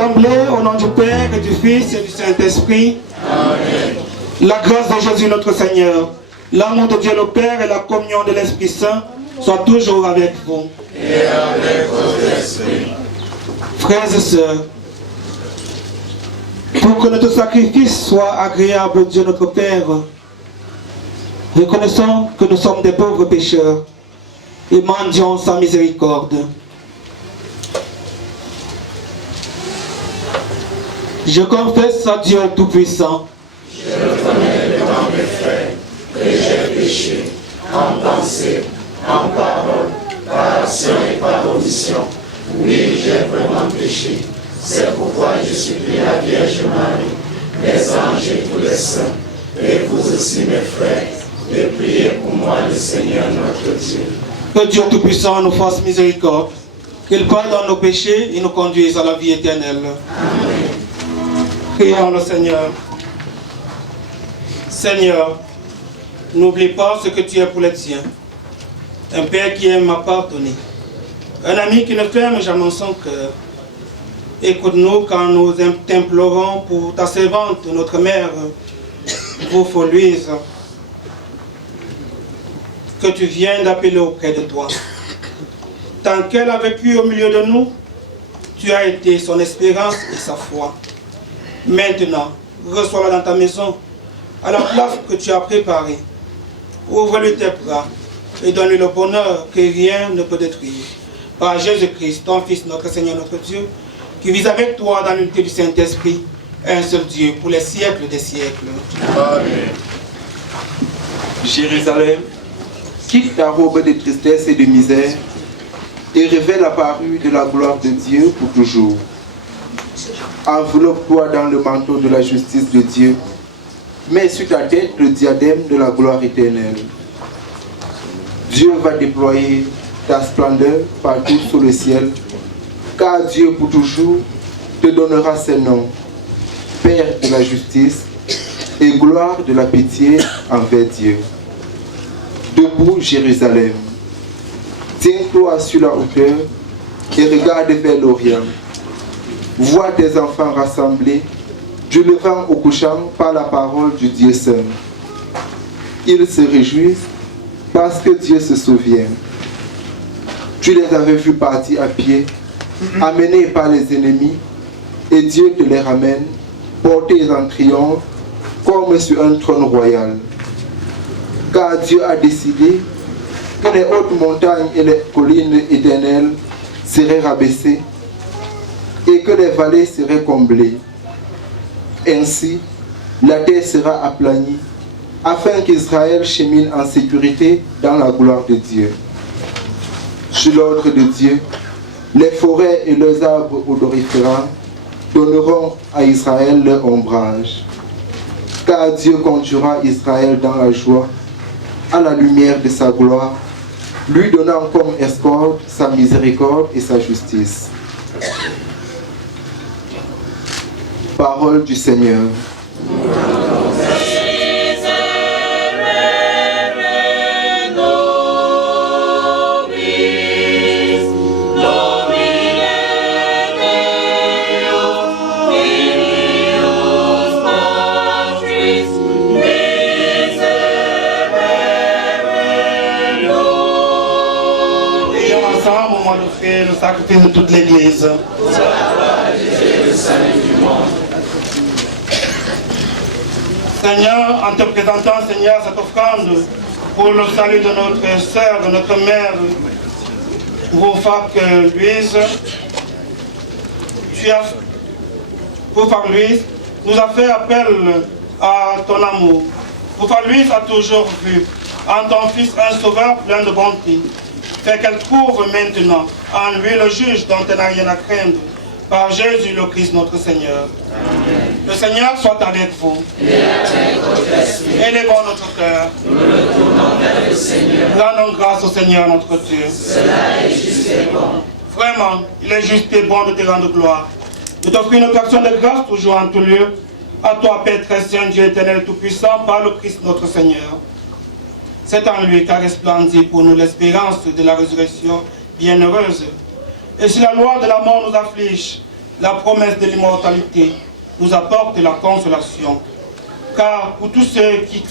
rassemblés au nom du Père et du Fils et du Saint-Esprit. Amen. La grâce de Jésus notre Seigneur, l'amour de Dieu le Père et la communion de l'Esprit Saint soient toujours avec vous. Et avec votre esprit. Frères et sœurs, pour que notre sacrifice soit agréable à Dieu notre Père, reconnaissons que nous sommes des pauvres pécheurs et mendions sa miséricorde. Je confesse à Dieu Tout-Puissant. Je reconnais devant mes frères que j'ai péché en pensée, en parole, par action et par omission. Oui, j'ai vraiment péché. C'est pourquoi je supplie la Vierge Marie, les anges et tous les saints, et vous aussi mes frères, de prier pour moi le Seigneur notre Dieu. Que Dieu Tout-Puissant nous fasse miséricorde, qu'il pardonne nos péchés et nous conduise à la vie éternelle. Amen. Prions le Seigneur. Seigneur, n'oublie pas ce que tu es pour les tiens. Un Père qui aime à pardonner. Un ami qui ne ferme jamais son cœur. Écoute-nous quand nous t'implorons pour ta servante, notre mère, vous Louise, que tu viens d'appeler auprès de toi. Tant qu'elle a vécu au milieu de nous, tu as été son espérance et sa foi. Maintenant, reçois-la dans ta maison, à la place que tu as préparée. Ouvre-lui tes bras et donne-lui le bonheur que rien ne peut détruire. Par Jésus-Christ, ton Fils, notre Seigneur, notre Dieu, qui vit avec toi dans l'unité du Saint-Esprit, un seul Dieu, pour les siècles des siècles. Amen. Jérusalem, quitte ta robe de tristesse et de misère et révèle la parure de la gloire de Dieu pour toujours. Enveloppe-toi dans le manteau de la justice de Dieu. Mets sur ta tête le diadème de la gloire éternelle. Dieu va déployer ta splendeur partout sous le ciel, car Dieu pour toujours te donnera ses noms, Père de la justice et gloire de la pitié envers Dieu. Debout, Jérusalem, tiens-toi sur la hauteur et regarde vers l'Orient. Vois tes enfants rassemblés, du levant au couchant par la parole du Dieu Saint. Ils se réjouissent parce que Dieu se souvient. Tu les avais vus partir à pied, amenés par les ennemis, et Dieu te les ramène, portés en triomphe, comme sur un trône royal. Car Dieu a décidé que les hautes montagnes et les collines éternelles seraient rabaissées, et que les vallées seraient comblées. Ainsi, la terre sera aplanie, afin qu'Israël chemine en sécurité dans la gloire de Dieu. Sur l'ordre de Dieu, les forêts et leurs arbres odoriférants donneront à Israël leur ombrage. Car Dieu conduira Israël dans la joie, à la lumière de sa gloire, lui donnant comme escorte sa miséricorde et sa justice. Parole du Seigneur. Le sacrifice de toute l'Église. Seigneur, en te présentant, Seigneur, cette offrande pour le salut de notre sœur, de notre mère, Roufac Louise, Roufac Louise nous a fait appel à ton amour. Roufac Louise a toujours vu en ton Fils un sauveur plein de bonté. Fais qu'elle trouve maintenant en lui le juge dont elle n'a rien à craindre, par Jésus le Christ notre Seigneur. Amen. Le Seigneur soit avec vous. Et avec votre esprit. Élevons notre cœur. Nous le tournons vers le Seigneur. Rendons grâce au Seigneur notre Dieu. Cela est juste et bon. Vraiment, il est juste et bon de te rendre gloire. De t'offrir une action de grâce toujours en tout lieu. À toi, Père très saint, Dieu éternel tout-puissant, par le Christ notre Seigneur. C'est en lui qu'a resplendit pour nous l'espérance de la résurrection bienheureuse. Et si la loi de la mort nous afflige, la promesse de l'immortalité nous apporte la consolation. Car pour tous ceux qui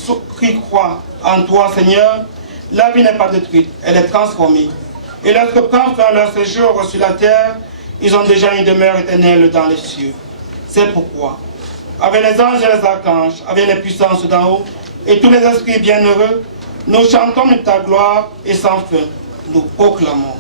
croient en toi, Seigneur, la vie n'est pas détruite, elle est transformée. Et lorsque prend fin leur séjour sur la terre, ils ont déjà une demeure éternelle dans les cieux. C'est pourquoi, avec les anges et les archanges, avec les puissances d'en haut, et tous les esprits bienheureux, nous chantons de ta gloire et sans fin, nous proclamons.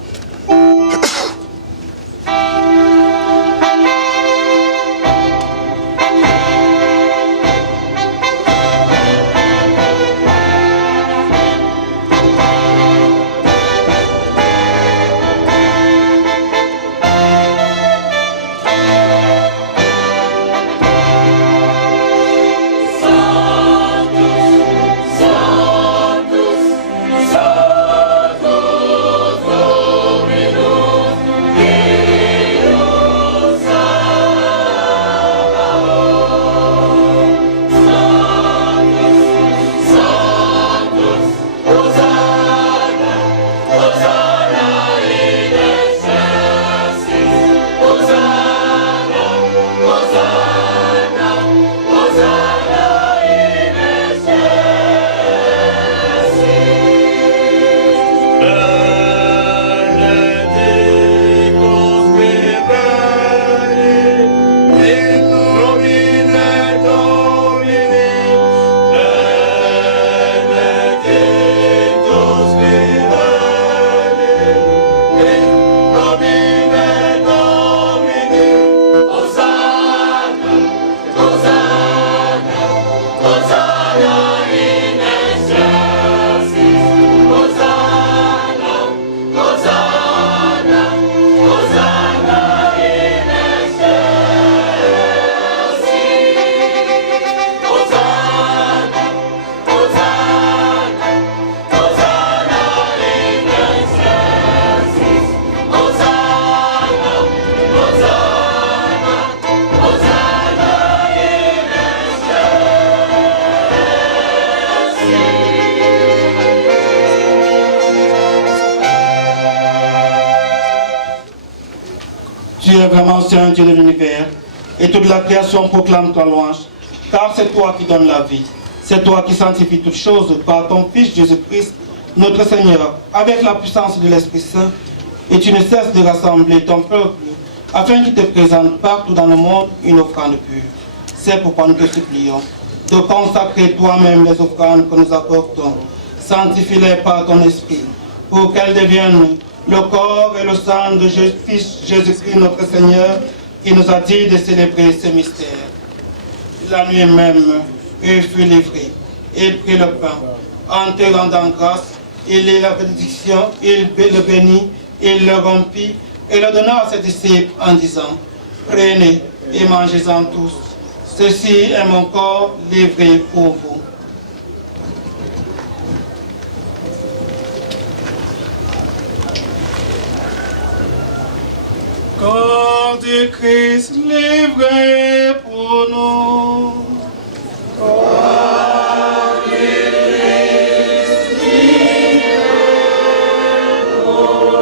Tu es vraiment Saint Dieu de l'univers, et toute la création proclame ta louange, car c'est toi qui donnes la vie. C'est toi qui sanctifies toutes choses par ton Fils Jésus-Christ, notre Seigneur, avec la puissance de l'Esprit Saint, et tu ne cesses de rassembler ton peuple, afin qu'il te présente partout dans le monde une offrande pure. C'est pourquoi nous te supplions de consacrer toi-même les offrandes que nous apportons, sanctifie-les par ton Esprit, pour qu'elles deviennent le corps et le sang de Fils Jésus-Christ notre Seigneur, qui nous a dit de célébrer ce mystère. La nuit même, il fut livré, il prit le pain, en te rendant grâce, il lit la bénédiction, il le bénit, il le rompit, et le donna à ses disciples en disant, prenez et mangez-en tous, ceci est mon corps livré pour vous. Corps du Christ livré pour nous. Corps du Christ livré pour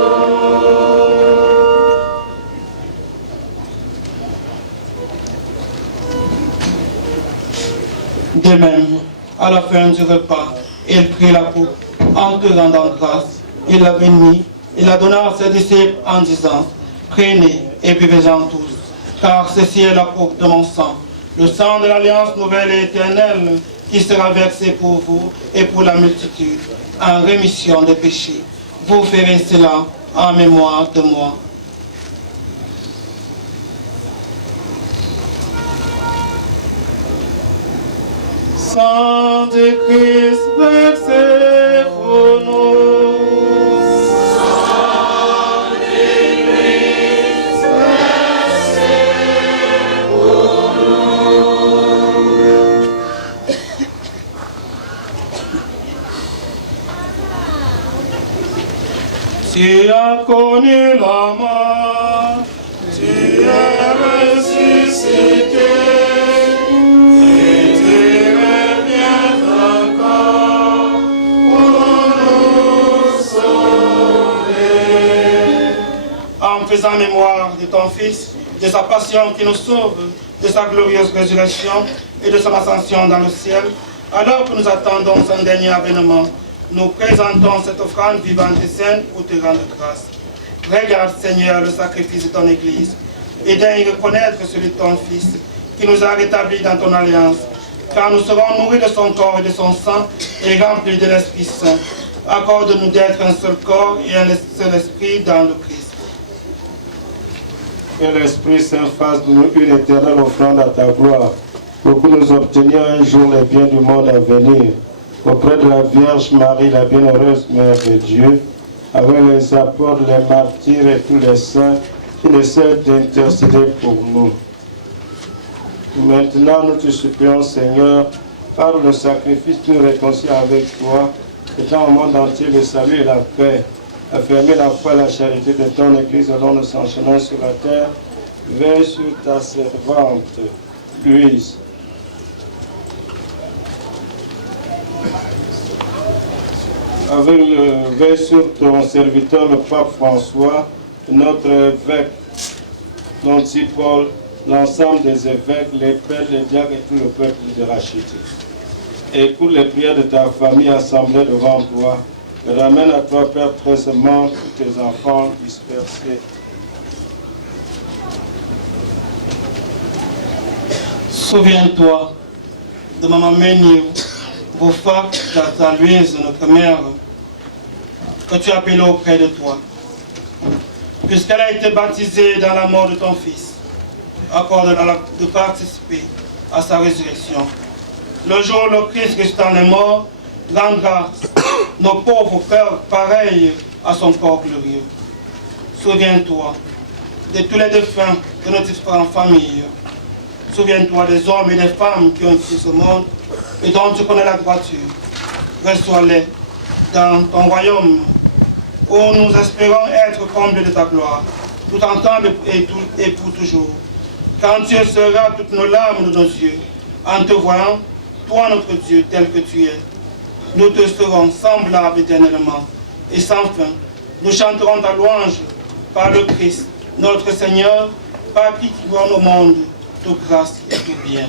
nous. De même, à la fin du repas, il prit la coupe, en te rendant grâce, il la bénit, il la donna à ses disciples en disant, prenez et buvez-en tous, car ceci est la coupe de mon sang, le sang de l'alliance nouvelle et éternelle, qui sera versé pour vous et pour la multitude, en rémission des péchés. Vous ferez cela en mémoire de moi. Sang de Christ versé pour nous. Tu as connu la mort, tu es ressuscité, et tu reviens encore pour nous sauver. En faisant mémoire de ton Fils, de sa passion qui nous sauve, de sa glorieuse résurrection et de son ascension dans le ciel, alors que nous attendons son dernier avènement, nous présentons cette offrande vivante et sainte pour te rendre grâce. Regarde, Seigneur, le sacrifice de ton Église, et daigne reconnaître celui de ton Fils, qui nous a rétablis dans ton alliance, car nous serons nourris de son corps et de son sang, et remplis de l'Esprit Saint. Accorde-nous d'être un seul corps et un seul esprit dans le Christ. Que l'Esprit Saint fasse de nous une éternelle offrande à ta gloire, pour que nous obtenions un jour les biens du monde à venir, auprès de la Vierge Marie, la bienheureuse Mère de Dieu, avec les apôtres, les martyrs et tous les saints qui ne cessent d'intercéder pour nous. Maintenant, nous te supplions, Seigneur, par le sacrifice, tu nous réconcilies avec toi, étant au monde entier le salut et la paix. Affermir la foi et la charité de ton Église au long de son chemin sur la terre. Veille sur ta servante, Louise. Veille sur ton serviteur, le pape François, notre évêque, l'anti-Paul, l'ensemble des évêques, les prêtres, les diacres et tout le peuple de Rachid. Écoute les prières de ta famille assemblée devant toi. Ramène à toi, Père, précisément tous tes enfants dispersés. Souviens-toi de Maman Méniou, Bouffard, Tata Louise, notre mère, que tu as appelée auprès de toi. Puisqu'elle a été baptisée dans la mort de ton Fils, accorde-la de participer à sa résurrection. Le jour où le Christ ressuscitant les morts rendra nos pauvres cœurs pareils à son corps glorieux. Souviens-toi de tous les défunts de nos différentes familles. Souviens-toi des hommes et des femmes qui ont quitté ce monde et dont tu connais la droiture. Reçois-les dans ton royaume où nous espérons être comblés de ta gloire, tout en temps et pour toujours. Quand tu essuieras toutes nos larmes de nos yeux, en te voyant, toi notre Dieu, tel que tu es, nous te serons semblables éternellement. Et sans fin, nous chanterons ta louange par le Christ, notre Seigneur, par qui gouverne au monde toute grâce et tout bien.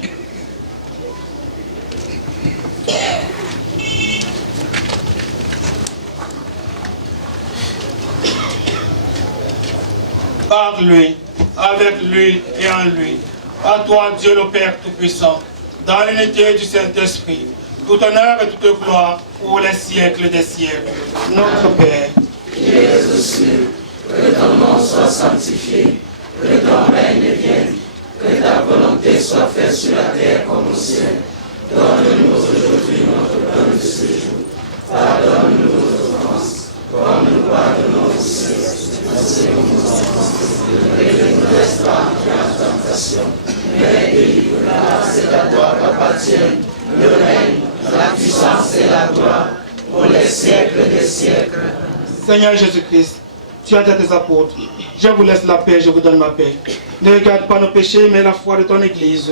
Par lui, avec lui et en lui, à toi Dieu le Père Tout-Puissant, dans l'unité du Saint-Esprit, tout honneur et toute gloire pour les siècles des siècles. Notre Père, qui es aux cieux, que ton nom soit sanctifié, que ton règne vienne, que ta volonté soit faite sur la terre comme au ciel. Donne-nous aujourd'hui notre pain de ce jour. Pardonne-nous nos offenses, comme nous pardonnons aussi à et ne nous laisse pas entrer en tentation, mais délivre-nous, c'est à toi qu'appartiennent le règne, la puissance et la gloire, pour les siècles des siècles. Seigneur Jésus-Christ, tu as dit à tes apôtres, je vous laisse la paix, je vous donne ma paix. Ne regarde pas nos péchés, mais la foi de ton Église,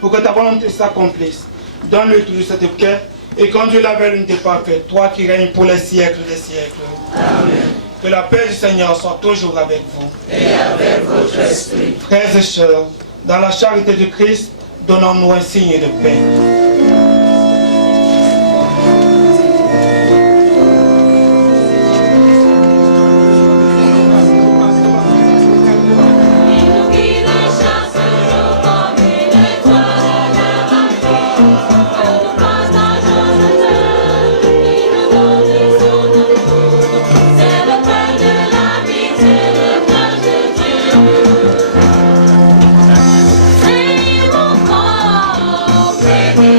pour que ta volonté s'accomplisse. Donne-lui toujours cette paix et conduis-la vers l'unité parfaite, toi qui règnes pour les siècles des siècles. Amen. Que la paix du Seigneur soit toujours avec vous. Et avec votre esprit. Frères et sœurs, dans la charité du Christ, donnons-nous un signe de paix. Pray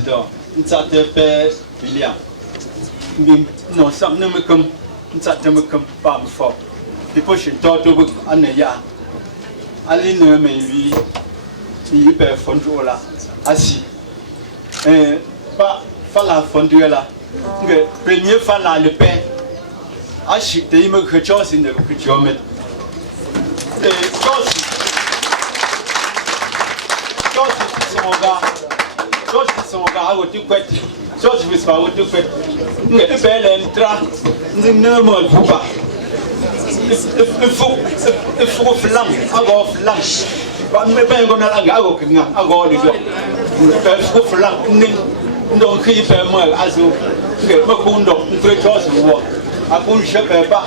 président, nous sommes père William. Nous sommes comme nous sommes comme pas fort. Et puis je t'entends en ayant. Allez nous mais lui, il peut fondre là, assis. Pas la fondre là. Le premier fois là le père. Assis, il me retient c'est le retient mais. George son gars a voté quoi? George veut pas voter quoi? Nous le bel entra, nous ne m'en voulons pas. Il faut flanc, avoir flanc. Pas me ben on a la gago que n'a avoir les deux. Il faut flanc, donc il fait mal à zo. Que me kundo, il faut George voir. A kun je peux pas.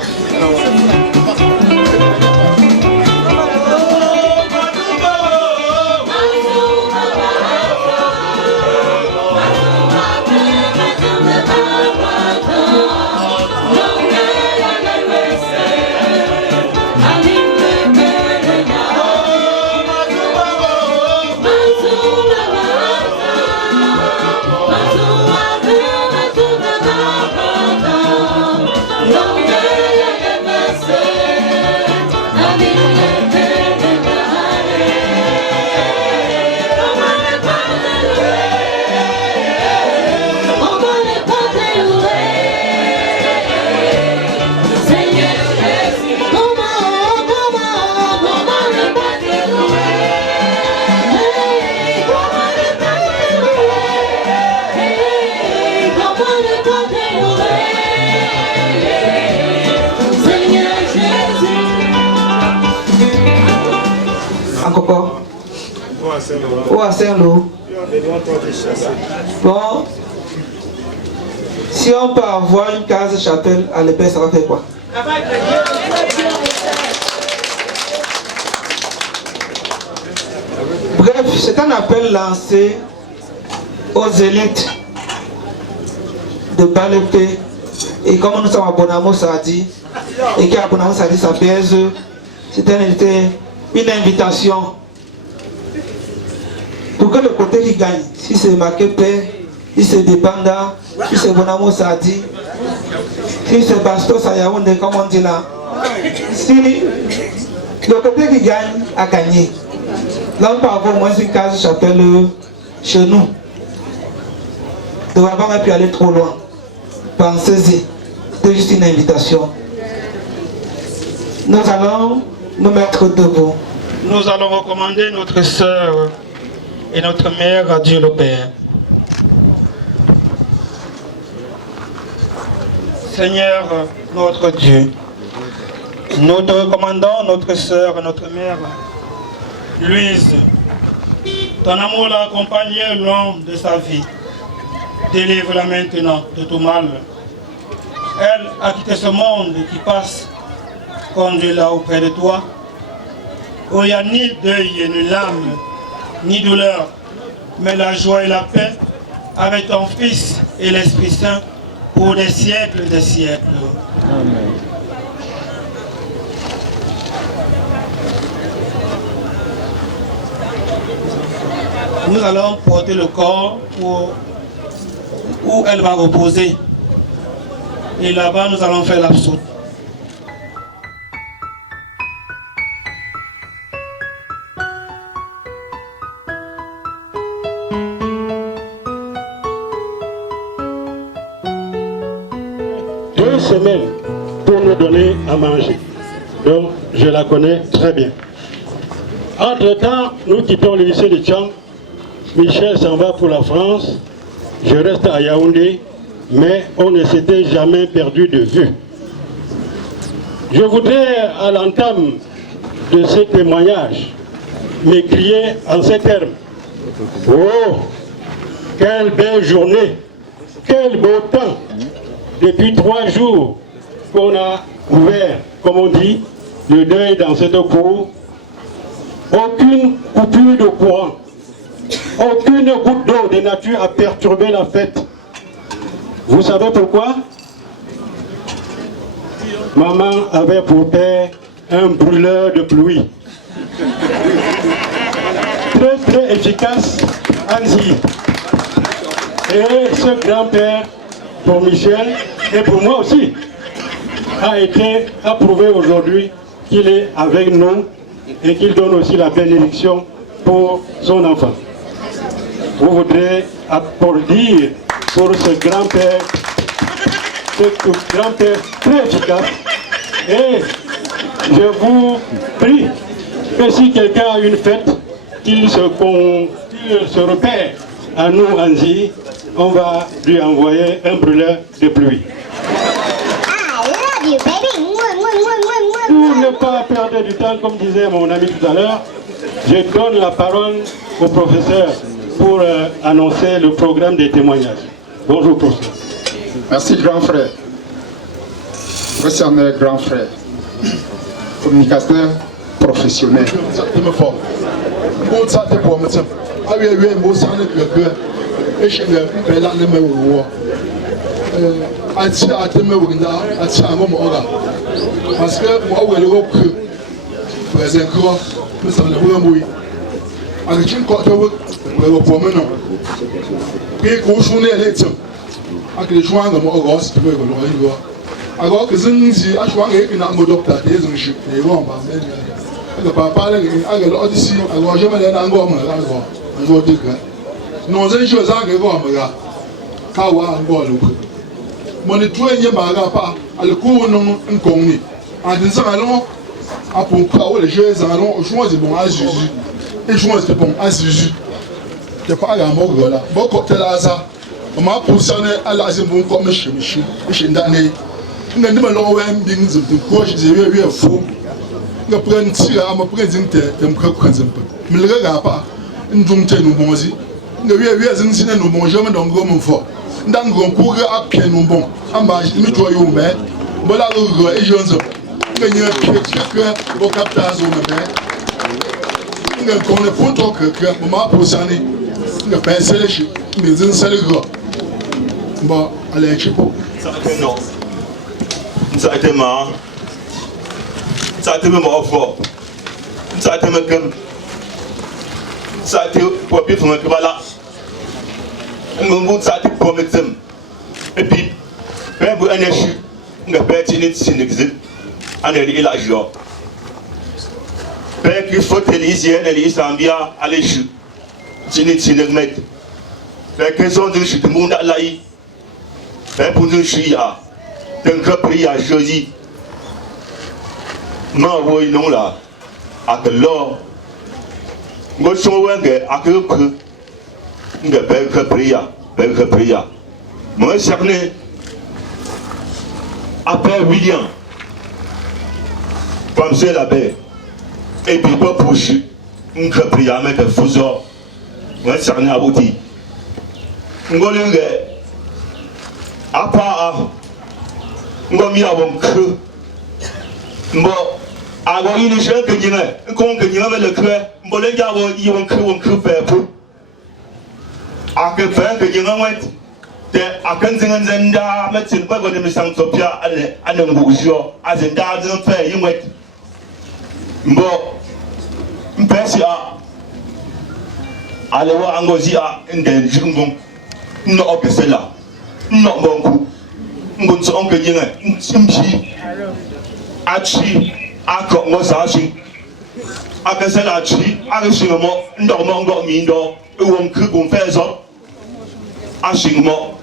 Ou à Saint-Lô. Bon, si on peut avoir une case chapelle à l'épée, ça va faire quoi? Bref, c'est un appel lancé aux élites de Balépé. Et comme nous sommes à Bonamo Sadi, et qu'à Bonamo Sadi, ça pèse, c'était une invitation. Pour que le côté qui gagne, si c'est marqué paix, si c'est Dépanda, si c'est Bonamo Sadi, si c'est Bastos Sayaounde, comme on dit là, si le côté qui gagne a gagné, là on peut avoir au moins une case chapelle chez nous. Ne va pas pu aller trop loin. Pensez-y, c'est juste une invitation. Nous allons nous mettre debout. Nous allons recommander notre sœur et notre mère à Dieu le Père. Seigneur notre Dieu, nous te recommandons notre sœur et notre mère, Louise. Ton amour l'a accompagnée au long de sa vie. Délivre-la maintenant de tout mal. Elle a quitté ce monde qui passe. Conduis-la auprès de toi, où il n'y a ni deuil, ni larmes, ni douleur, mais la joie et la paix avec ton Fils et l'Esprit Saint pour des siècles des siècles. Amen. Nous allons porter le corps où elle va reposer. Et là-bas, nous allons faire l'absolu. Semaine pour nous donner à manger. Donc, je la connais très bien. Entre-temps, nous quittons le lycée de Tchang. Michel s'en va pour la France. Je reste à Yaoundé, mais on ne s'était jamais perdu de vue. Je voudrais, à l'entame de ce témoignage, m'écrier en ces termes. Oh, quelle belle journée, quel beau temps! Depuis 3 jours qu'on a ouvert, comme on dit, le deuil dans cette cour, aucune coupure de courant, aucune goutte d'eau de nature a perturbé la fête. Vous savez pourquoi? Maman avait pour père un brûleur de pluie. Très très efficace, Anzi. Et ce grand-père, pour Michel et pour moi aussi, a été approuvé aujourd'hui qu'il est avec nous et qu'il donne aussi la bénédiction pour son enfant. Vous voudrez applaudir pour ce grand-père très efficace. Et je vous prie que si quelqu'un a une fête, qu'il se repère à nous, Anzi, on va lui envoyer un brûleur de pluie. I love you, baby. Pour ne pas perdre du temps, comme disait mon ami tout à l'heure, je donne la parole au professeur pour annoncer le programme des témoignages. Bonjour, professeur. Merci, grand frère. Voici un grand frère, communicateur professionnel. Parce que moi, je suis présent, je suis avec une côte de promenade. Puis, quand je suis né, avec les joints de mon gosse, je vais le alors que je me dis, je suis un docteur, je suis un papa, je l'audition, alors je me l'ai encore, non, je suis un kawa ngwa luku moni tuwe nye baga pa alikuwa non nkongi adinsa alon apon ka o le jeux alon jouer de bon azuzu et jouer de bon azuzu je pas la mogo là boko telaza ma poussane ala zin bon comme chimichi ndane ngandi ma lo wem bing zum de ko je we fo nga prenti ama prenti te mka kwanzimpa milga ga pa ndum te no bonzi nga we zin sine no bon je me dongo mon fo ndango kuga apia no bon amba mi to yo me bola go e jonzo nga nya ke bo kapta zo me nga kone punto ke ma posani nga pensele shi mi zin sale go ba ale chipo non ça a été marrant ça a été même fort ça a été même ça a été pour bien faire que voilà ça a été pour mettre et puis ben vous énergie nga perdre une synergie en elle la joie ben qu'il faut que les hygiènes et les sambia aller jouer une synergie ben que sont de tout le monde là y ben pour nous jouer à donc prix à jeudi ma voix non là à que l'or moi je vois que à que nga bel priya moi cerné après William comme c'est la paix et puis pas poche nga priya mais que fuso moi cerné abouti ngolenge apa ngomi abon que mbo ago ini je que nyina ko que nyina le que mbo le jawo yi won que fait pour a que faire que je n'en te a quand on zenda mettre pas de mission topia à n'emboujo à zenda de faire y met bon mpesi a le wa angozi a nden jungon no opesela no bonku ngon so onke yinga mpi achi akọ ngo sa chi akesela chi achi mo ndo mo ngo mi ndo won ku gon fezo ashingmo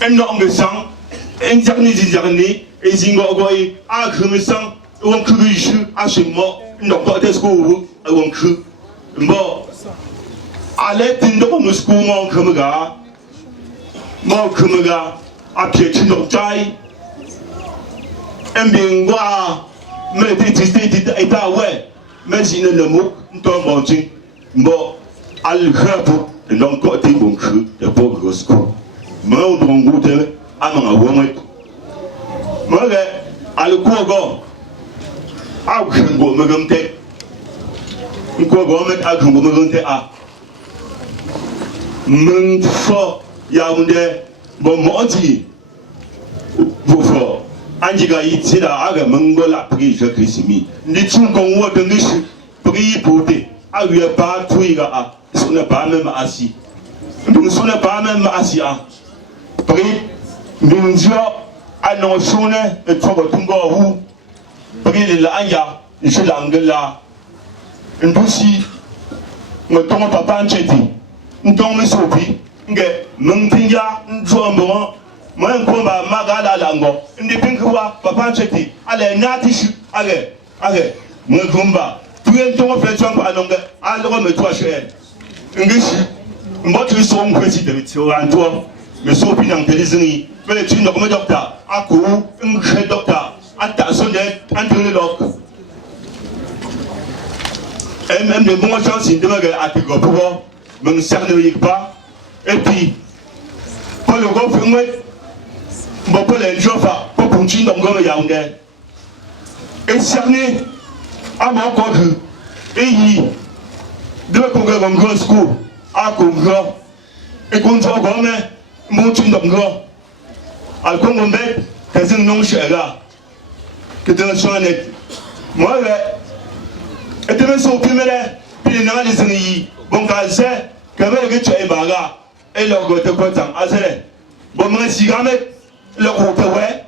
eno ngesang enjakni jijakni ezingo goi akhumsang won ku yishu ashingmo ndo ko desku won ku mbo ale tindo no sku mo khumga apie tindo chai embingwa me titi eta we me sine no mo nto monji mbo al khapu non ko ti bon khu de pauvre sco mo don goute amanga womet moge al ko go aw khingo megante ko go met al khingo megante a men fo yaunde bo monti bo fo anjiga itira aga mengola pri je krisimi ndi tun ko wo de ngishi pri pote awie ba tuiga a ce n'est pas même assis Nous sommes pas même assis. Pris, nous disons à nos journées et trop de temps. Pris de l'anya, je l'angela. Nous aussi, nous sommes papa en chéti. Nous sommes sopi. Nous sommes moi un combat magala lango ndi pinkwa papa cheti ale natishu ale moi combat tout un temps fait champ alonga alors me toi cher ngishi mbotu so ngwesi de mitio anto me so pinang telizini mais tu n'as pas docteur aku ngre docteur ata so de antelok même de bonnes chances de me atigo pour me cerner pas et puis pour le gros film beaucoup les gens pour continuer dans le yaoundé et cerner à mon corps et y deux congrès dans le school à congrès et qu'on soit comme mon tune dans le à congrès que c'est non cher là que de la soirée moi et de me sauver puis les gens les ennemis bon quand c'est que me tu es baga et leur goût de quoi tant à c'est bon moi si jamais le groupe ouais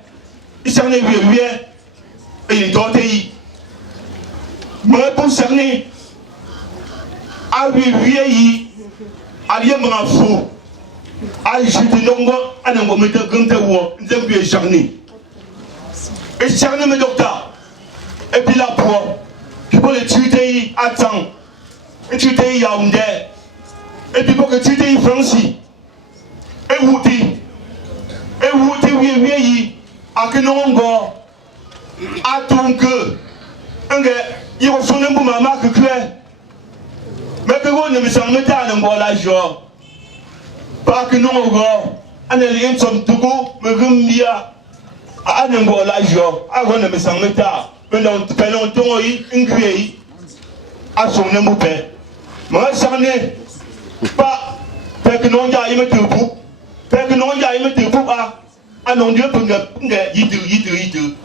il s'en est vu et il doit y moi pour cerner à lui à lui me fou à jeter l'ongo à n'en mettre comme te vois j'aime bien cerner et cerner mes docteurs et puis la pro puis pour les tuer attends et tuer Yaoundé et puis pour que tuer Francie et vous dites et vous dites à que non encore à ton que il ressemble à ma marque claire mais que vous ne me semblez pas dans la joie pas que non encore à ne rien somme tout me rembia à ne pas la joie avant de me semble pas pendant longtemps une cueille à son nom père moi ça n'est pas fait que non il y a une tout fait que non il y a une tout ah non Dieu pour yidu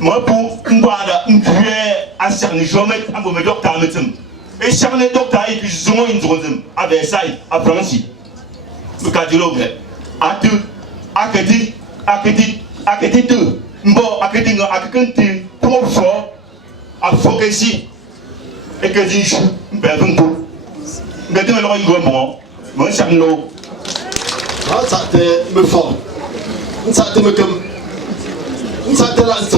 moi pour ngwada ngwe à cerner jamais à me docteur médecin et cerner docteur et puis zone une zone à Versailles à Francie le cardiologue à deux à que deux mbo à que trop fort à focuser et que dis ben vous mais demain on y va moi ça non ça te me fort ça te me comme ça te lance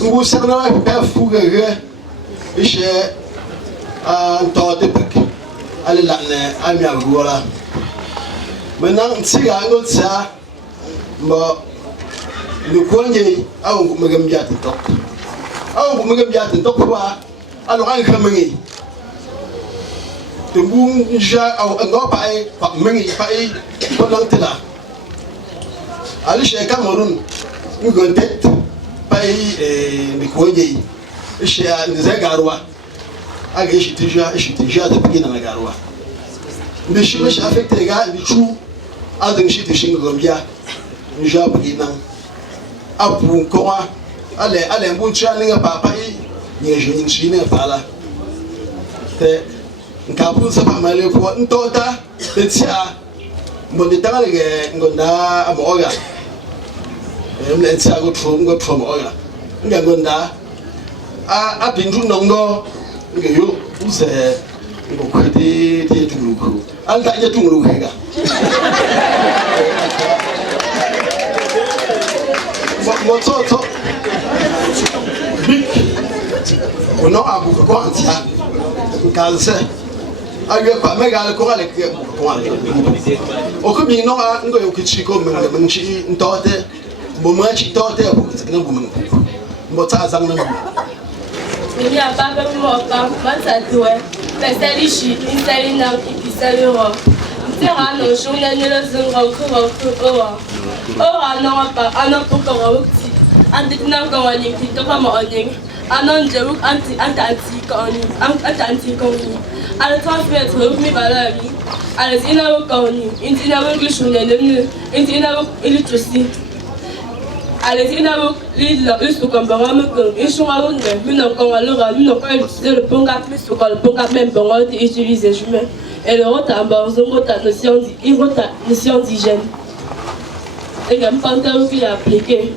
nous sommes là pour fouiller et chez un temps de pique allez là à mi voilà maintenant si il y a un autre ça bah le coignet ah on me gagne bien tout ah on me gagne bien tout quoi alors un camé de boum déjà un gars pas mengi pas pendant que là allez chez Cameroun une grande tête pas les coignet chez un garoua ah je suis déjà depuis dans la garoua mais je me suis affecté gars du tout à donc je suis chez Gambia déjà depuis dans à pour quoi allez un bon challenge papa ni je ne suis pas là nkapu sapa male ko ntota etia mbonde tangale ngonda amoga emle etia go tro moga ngonda a pindu nongo ngeyo use ngokwete te tuluko anta je tuluko hega mototo big ono abu ko antia nkanse ayo kwa mega ko ale ko ale o ko bi no ngo yo kichi ko me nchi ntote bo ma chi tote ko tsina bo mun mo ta zang na ni a ba ba mo pa man sa tuwe pe sali shi in sali na ipisali ro ti ra no shu na ni lo zung ro ko o ano pa ano ko ko ti andi na ko wani ki to pa mo oning anon je wuk anti ko ni ale transmet wuk mi balami ale zina wuk ko ni intina wuk lu shule nemne intina wuk ilitrusi allez-y, il comme ils sont à l'onde, mais non, quand on n'a pas utilisé le ponga, le ponga même pour utiliser humain. Et le rota en bas, il rota notion d'hygiène. Et comme Panthéon qui a appliqué.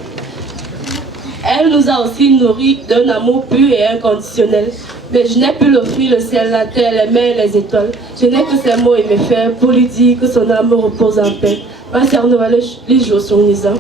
Elle nous a aussi nourris d'un amour pur et inconditionnel. Mais je n'ai pu l'offrir le ciel, la terre, les mers et les étoiles. Je n'ai que ses mots et mes faire pour lui dire que son âme repose en paix. Ma sœur Noël, les jours sont Nisa.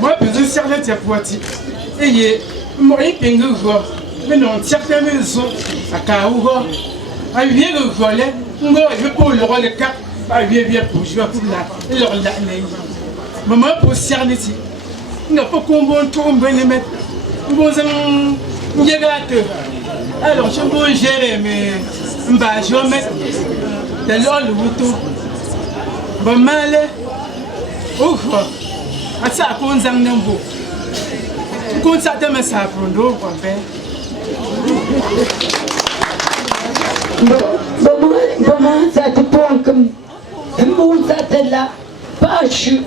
moi, je suis certain que et moi, mais non, certaines maisons à Kaouga, à bien le volet, moi, je peux le rôle de cap, à bien pour jouer pour la, leur l'année. Maman, pour cerner ici, il n'y a pas qu'on va tomber les mettre. Nous avons un gâteau. Alors, je peux gérer, mais je vais mettre de l'eau, le bouton. Bon, mal, oh, à ça, qu'on s'en n'embout. Qu'on s'attend à ça pour nous, quoi, faire. Bon, ça dépend comme un ça t'es là, pas je suis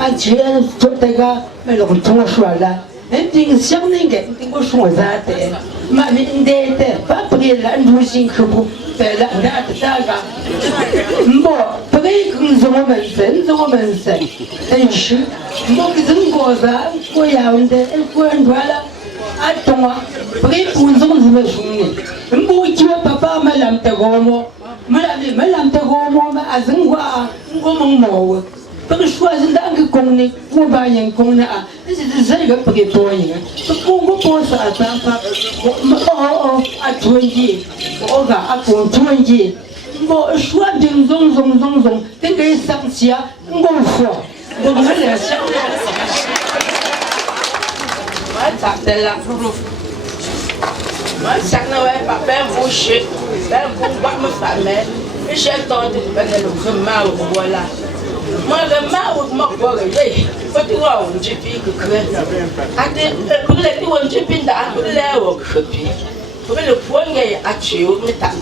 à tuer tout le gars, mais le retour choix là. Un ting xiang n'ingue, un ting au choix ça t'es. Ma mine d'être pas pris là, nous s'y coupe, fait là, là, bon, pris que nous avons fait, et je suis, moi qui suis goza, quoi y a un de, quoi un voilà. Attends, pris pour nous avons me souvenir. Un tu vas papa, madame Tagomo, madame Tagomo, à Zingwa, Gomo. Parce que choisir d'un que qu'on est, ou bien qu'on a, c'est ça le prétoyen. Pourquoi pour ça, à 20, à 20. Bon, choix d'une zone, t'es que ça, bon fort. Donc, là. Moi, ça n'a pas fait boucher, faire me faire, et j'ai tenté de faire le mal, voilà. Moi, le mal, je m'en vais, faut que tu aies que pour les deux, tu peux d'aller au copie. Pour le poignet à tuer, mais t'as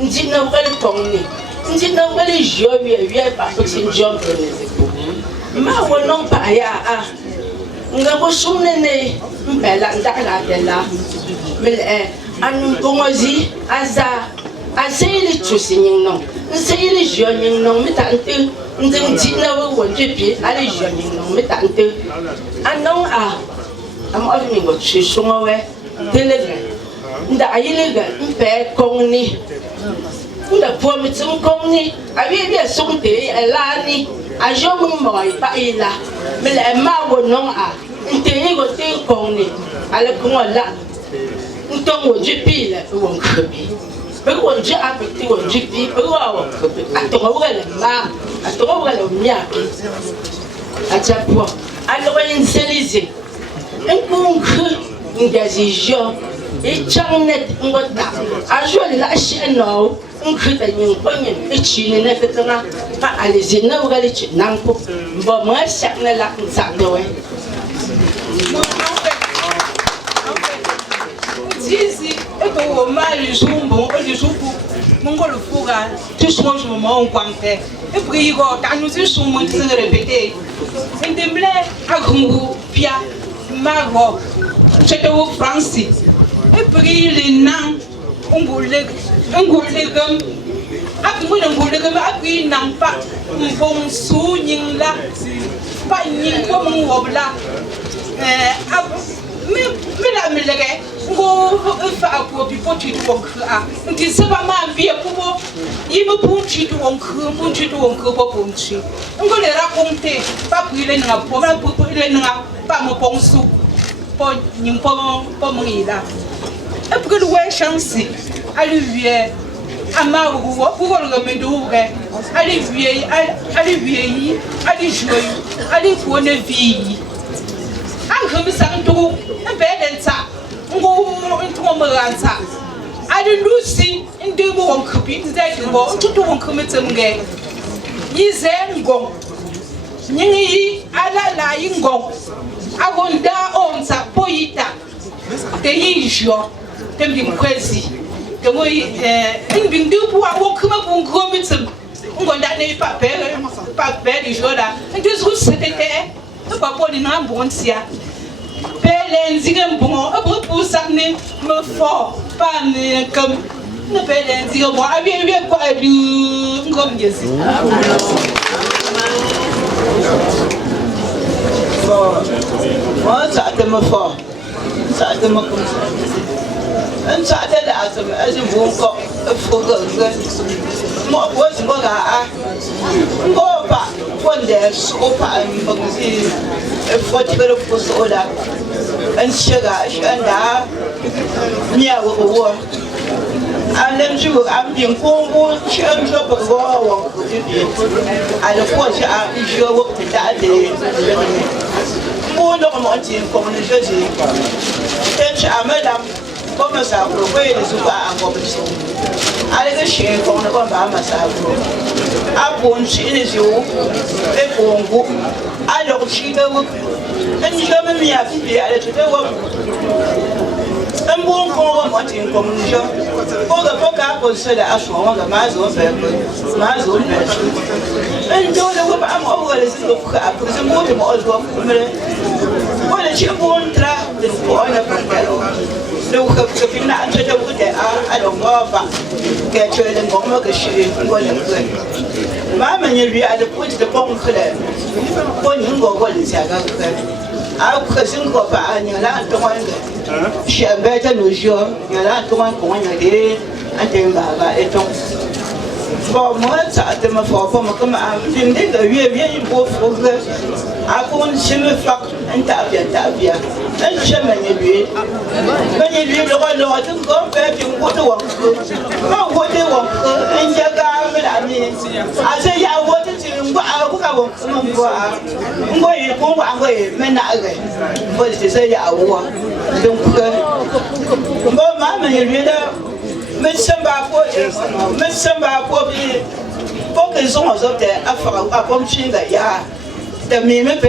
une dîner le pony. Une dîner le jeu, il y a pas de syndrome. Ma non pas ya. Nga bo sumnene mbela ndala dela mel anu bongozi azeli tusinyin no nseyili jonyin no mitante ndintina wo wonjepi ali jonyin no mitante anon am ovni go chisongo we telegram nda ayilega mpe kongni nda pomitum kongni abi bi sumte elani ajomu mo pa ila mel ma wo non nteni go tin kongni ale kungola ntongo jipile won khabi be won ja apeti won jipi be wa khabi atongo wala ma atongo wala miaki achapo ale wa inselize enkunku ngazijo ichannet ngota ajoli la sheno nkhuta nyinkonye ichini ne fetanga pa alizina ugali chinanko mbo mwasakna la nsakwe Zizi eko mali zumbo ozisupu mongolo fuga tusmo sumo onkwante e prigo tanu zisumo ntse répéter ndemble agungu pia mago cheto France e prili nan ngule gam akmu ngule gam akui nan pa mbom su nyingla pa nying ko mo wobla me la melege ngo fa ko bi poti to ka nti seba ma bi ko yimu punti to onku po punti ngo le raconter pa puile na po ma puile na pa mo ponsu po nyim po mo ila e pour le ouais chance ali vie ama wo pour le medoubre ali vie ali jouer ali ko ne vie comme ça tout un peu ça ngo un merança adu lucy inde mo on kupi ndai ngo tutu on kumetse mge yize ngo nyingi ala la yingo agonda on sa poita te yijo te mkwezi te mo ndu pu awo kuma bu ngomitsem ngonda ne papel joda ndu zu setete to papo di na bonsia pele nzige mbongo abo pu sakne me fo pa ne kam ne pele nzige mo abi ko adu ngom yesi moi ça te me fort ça te me comme ça un ça te da ça me as bon ko faut que moi was moi ga ngo pa fonde so pa mbonzi faut que le poste oda un chega anda mia wo alem ju am bien ko chen so ba wo ala ko ja jo wo ta de mo no mo tin ko ne jeje ten cha madam comme ça pour que les ouba en compétition allez que chien comme ne va pas ça a bon chien jo et bon go alors chien wo en jamais mi a fi allez tout wo un bon con mo tin comme ne jo pour que pour se la acho on ga mazo faire mazo en do le wo ba mo wala se do ka pour se mo mo do me wala chi bon tra de ko ona pour le que fina anta da wuda a da ngova ke chele ngoma ke shi ngole ngwe mama nyebi a da puti da bon khle ko ni ngogo le tsaga ke a ku sin ko pa anya la to wanga shi ambeta no jo ya la to wanga ko nya de ante ba eton bon moi ça te me faut pas comme film de vie beau frère a kon cheme fak ntavia un chemin lui mais lui le roi le tout comme fait du côté wa ma côté wa un jaga la ni a se ya wote ti ngwa a ku ka wa ngwa yi ko wa ngwa yi mena ga bo se ya wa donc bon ma lui là médecin ba ko bi pour que ils ont aux autres à comme chinga ya de mime pe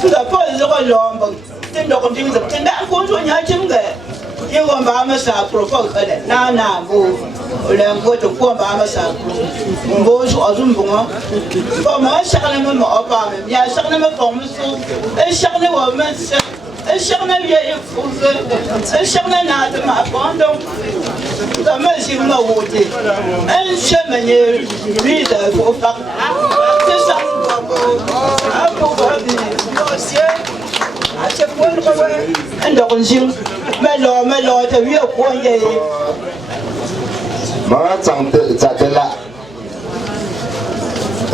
tout d'abord ils ont l'ombre tin do konting za tin da ko jo nya chinga ye ko ba ma sa propose kada na bo le ngo to ko ba ma sa bo jo azum bo ma ma shakale ma ba me ya shakale ma ko musu e shakale wa ma الشغلة هي يفوز الشغلة نادم عندهم ماشي موتي الشمن يريد فوق تسعة أبو غادي نوسيا أشوفون قوي عندهم جيم ملو تبيه قوي ما تعتلا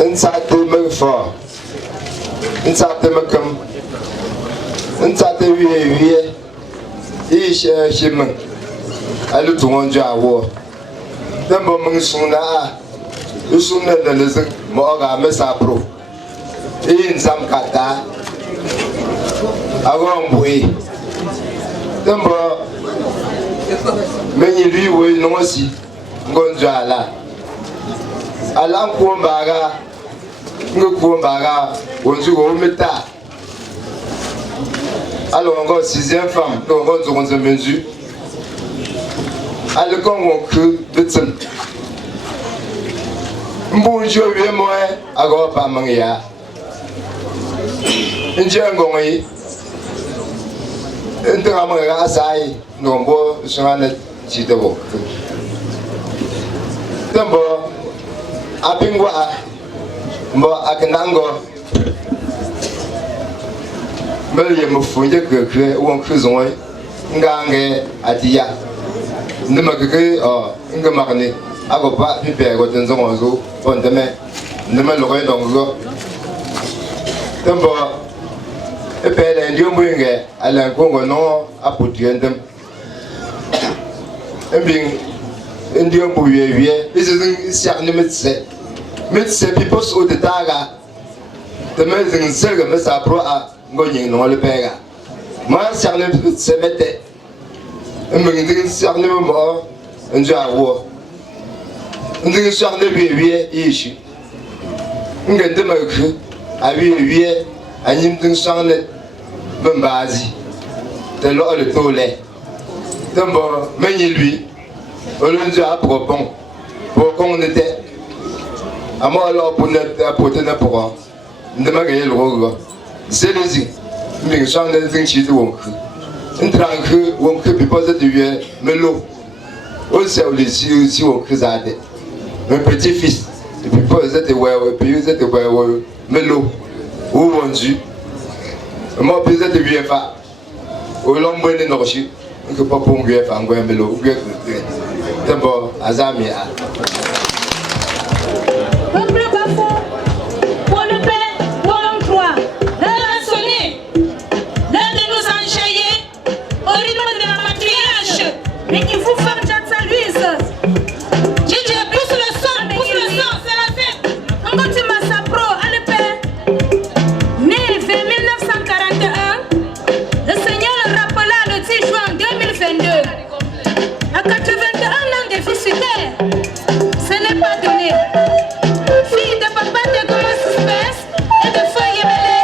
إن ساعة مغفى إن ساعة مكم nta te wie ishe shimen alu tungon jawo dembo mung suna usuna de lezek mo ga mesa pro in zam kata agon bui dembo menyi lui we no si ngonja ala ko mbaga ngoko mbaga wonju go meta. Alors encore 6e femme, donc on a mesure. Alors quand on crée de temps, bonjour vieux moi, alors pas mangya. Injangong yi, interamer à ça y, non bon, je suis en chitabo. D'abord, à Pingwa, moi à Kenango. Bel me fonde que ou en prison ngange atia ndema que ngamarne agopa pipe go tenzo ngozo on deme ndema lo go dongo tembo epele ndio mwinge ala kongo no apotien dem embing ndio mbuye is siarne metse pipos o de daga deme zing selga mesa pro a ngoyin no le pega ma sarne se mette ngin sarne mo nja wo ngin sarne biye ishi ngin de ma ku abi biye anyim din sarne bambazi de lo le tole tambo meni lui olunja propon pour qu'on était à moi alors pour ne pour ndema ga yelo go selezi mbing sang na zing chi tu won ntran khu won khu bi pose de vie melo on sait les si won khu zade mon petit fils depuis pose de ouais puis vous êtes ouais melo ou vendu moi pose de vie fa au lombo ne no chi que pas pour vie fa ngwe melo d'abord azamia mais il faut faire Jatsa Louise. J'ai pousse le sang, c'est la fête. On continue à pro, à l'épée. Né 1941, le Seigneur le rappela le 10 juin 2022. À 81 ans déficitaire, ce n'est pas donné. Fille de papa de Goma Suspense et de feuilles mêlées.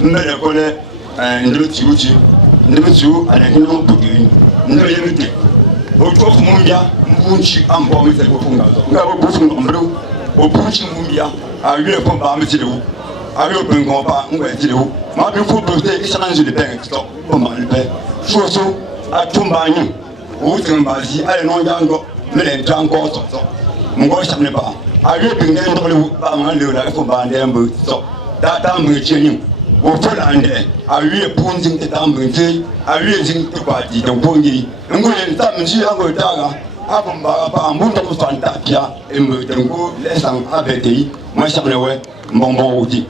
Mbele kone ndebe tiuchi ndebe tiu anakina mbugi ndebe yemite oto mumbia mbunchi ambo mete ko funga ngabo bufu ngomro o bunchi mumbia awie ko ba mete lewu awie ben ko ba ngwe ti lewu ma bi fu do te isa nan zuli ben to o ma le be so so a tumba ni o tin ba si ale no jango me le jango to to ngo sha ne ba a ye bin ne to le ba ma le la fu ba ne mbo to ta ta mu che ni o fu la ne a ye pun jing te ta mu te a ye jing te ba di dong pon yi ngo le ta mu ji a ngo ta ga a ko ba ba mu to fan ta pia e mu dong ko le sang a be te ma sha ne we mbong bong o di